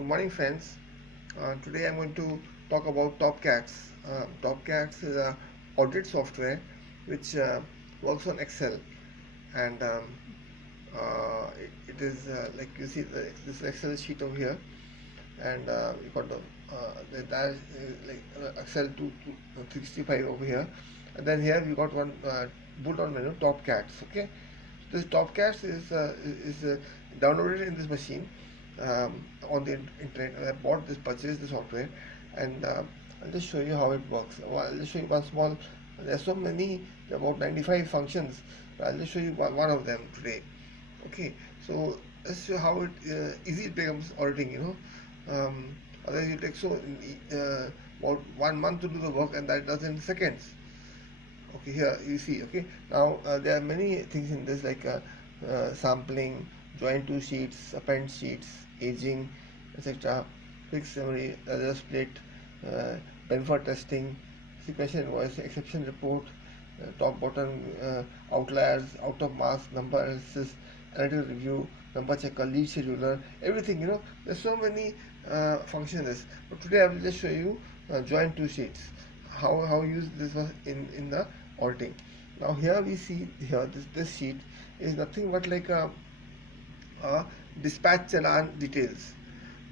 Good morning, friends. Today I'm going to talk about TopCats. TopCats is a audit software which works on Excel, and it is like you see this Excel sheet over here, and you got the that like Excel 365 over here, and then here we got one bolt-on menu TopCats. Okay, this TopCats is downloaded in this machine on the internet. I bought this, purchased the software, and I'll just show you how it works. Well, I'll just show you one small. There's so many, about 95 functions. I'll just show you one of them today. Okay, so let's show how it easy it becomes auditing. Otherwise you take about 1 month to do the work, and that does in seconds. Okay, here you see. Okay, now there are many things in this, like sampling, join two sheets, append sheets, aging, etc., fixed summary, other split, Benford testing, sequential invoice, exception report, top bottom, outliers, out of mask, number analysis, analytical review, number checker, lead scheduler, everything. There's so many functions. But today I will just show you join two sheets, how use this was in the auditing. Now here we see here this sheet is nothing but like a dispatch challan details.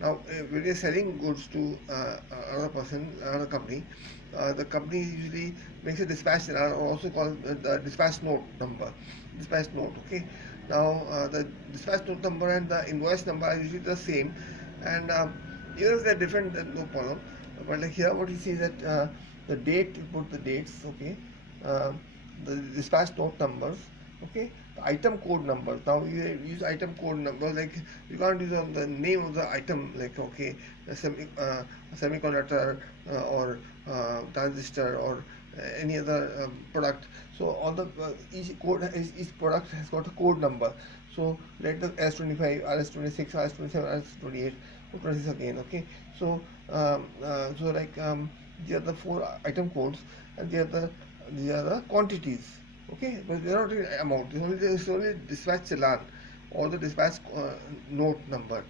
Now when you're selling goods to another person, another company, the company usually makes a dispatch challan, or also called the dispatch note number, dispatch note. Okay, now the dispatch note number and the invoice number are usually the same, and even if they're different, then no problem. But like here what you see is that the date, you put the dates. Okay, uh, the dispatch note numbers. Okay, the item code numbers. Now you use item code numbers, like you can't use on the name of the item, like okay, semiconductor or transistor or any other product. So on the each product has got a code number. So let the S25, RS26, RS27, RS28, 26 again. Okay, so these are the four item codes, and these are the quantities. Okay, but they are not the amount. It's only dispatch challan or the dispatch note number.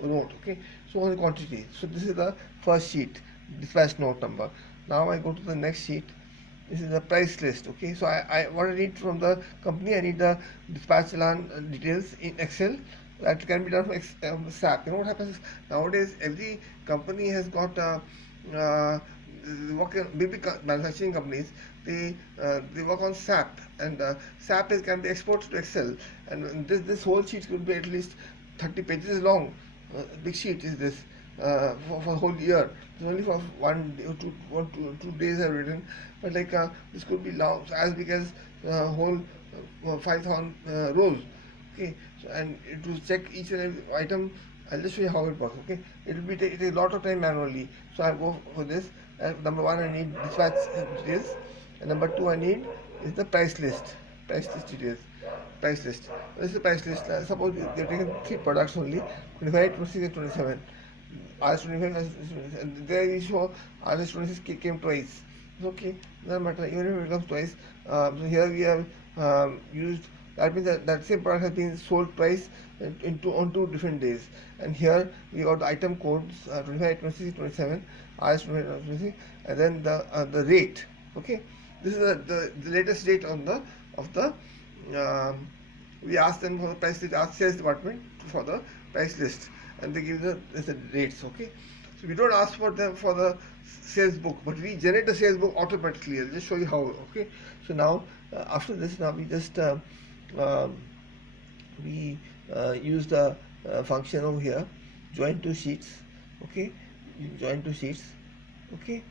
Note. Okay, so only quantity. So this is the first sheet, dispatch note number. Now I go to the next sheet. This is the price list. Okay, so I what I need from the company, I need the dispatch challan details in Excel. That can be done from SAP. You know what happens nowadays? Every company has got uh, big manufacturing companies. They work on SAP, and SAP can be exported to Excel, and this whole sheet could be at least 30 pages long. Big sheet is this for the whole year. It's only for 1 day or 2 days I've written, but like this could be long, as big as whole 5,000 rows. Okay, so and to check each and every item, I'll just show you how it works. Okay, it will be take a lot of time manually, so I go for this. Number one, I need dispatch details, and number two, I need is the price list. Price list details. Price list. This is the price list. Suppose they're taking three products only: 25, 26, and 27. RS25, and there we show RS26 came twice. It's okay, doesn't matter. Even if it comes twice, so here we have used. That means that same product has been sold twice on 2 different days. And here we got the item codes 25, 26, 27, RS 25, 26, and then the rate. Okay, this is the latest rate on the of the. We ask them for the price list. Ask sales department for the price list, and they give the rates. Okay, so we don't ask for them for the sales book, but we generate the sales book automatically. I'll just show you how. Okay, so now after this, now we just um, we use the function over here, join two sheets. Okay, you join two sheets. Okay,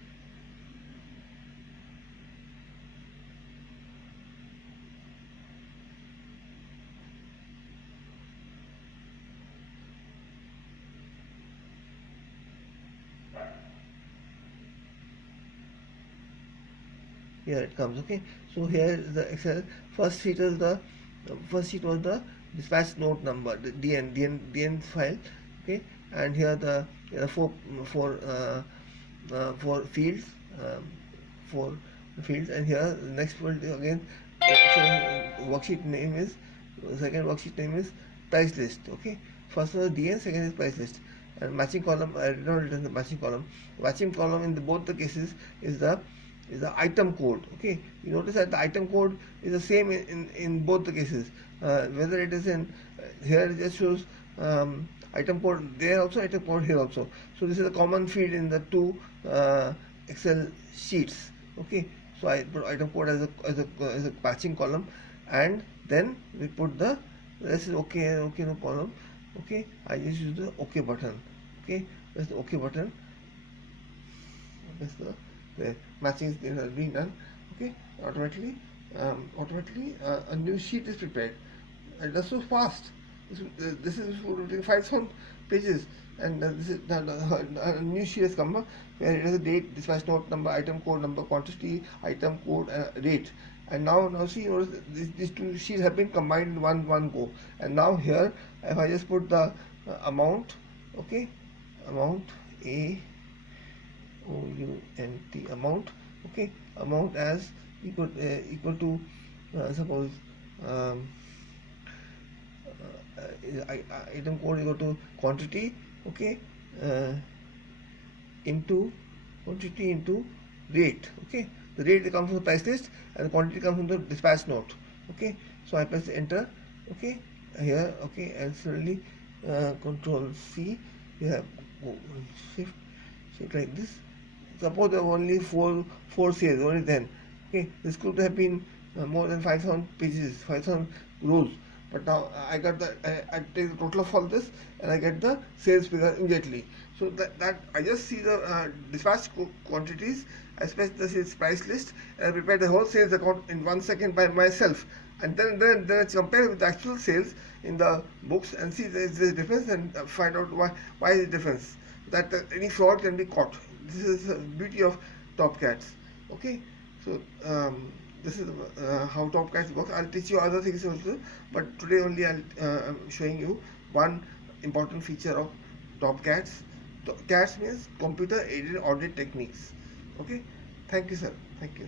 here it comes. Okay, so here is the Excel. First sheet was the dispatch note number, the DN file. Okay, and here the four fields, four fields, and here the next field again. Worksheet name is, second worksheet name is price list. Okay, first one is DN, second is price list, and matching column, I did not written the matching column. Matching column in both the cases is the item code. Okay, you notice that the item code is the same in both the cases. Whether it is in here, it just shows item code there also, item code here also. So this is a common field in the two Excel sheets. Okay, so I put item code as a matching column, and then we put the, this is okay, no problem. Okay, I just use the OK button. Okay, press the OK button. Press the matching is being done. Okay, automatically a new sheet is prepared. And that's so fast. This is 5,000 pages, and this is a new sheet has come up where it has a date, dispatch note number, item code number, quantity, item code, rate. And now see, notice these two sheets have been combined in one go. And now here, if I just put the amount, okay, amount, AOUNT, amount, okay, amount as equal to suppose item code equal to quantity, okay, into quantity into rate. Okay, the rate comes from the price list and the quantity comes from the dispatch note. Okay, so I press enter. Okay, here, okay, and suddenly control C, you have shift like this. Suppose there were only four sales only then. Okay, this could have been more than 5,000 pages, 5,000 rows. But now I got I take the total of all this and I get the sales figure immediately. So that I just see the dispatch quantities, I specify the sales price list, and I prepare the whole sales account in 1 second by myself. And then I compare with the actual sales in the books and see there is a difference and find out why is the difference. That any fraud can be caught. This is the beauty of TopCats. Okay, so this is how TopCats works. I'll teach you other things also, but today only I'm showing you one important feature of TopCats. CATS means computer aided audit techniques. Okay, thank you, sir. Thank you.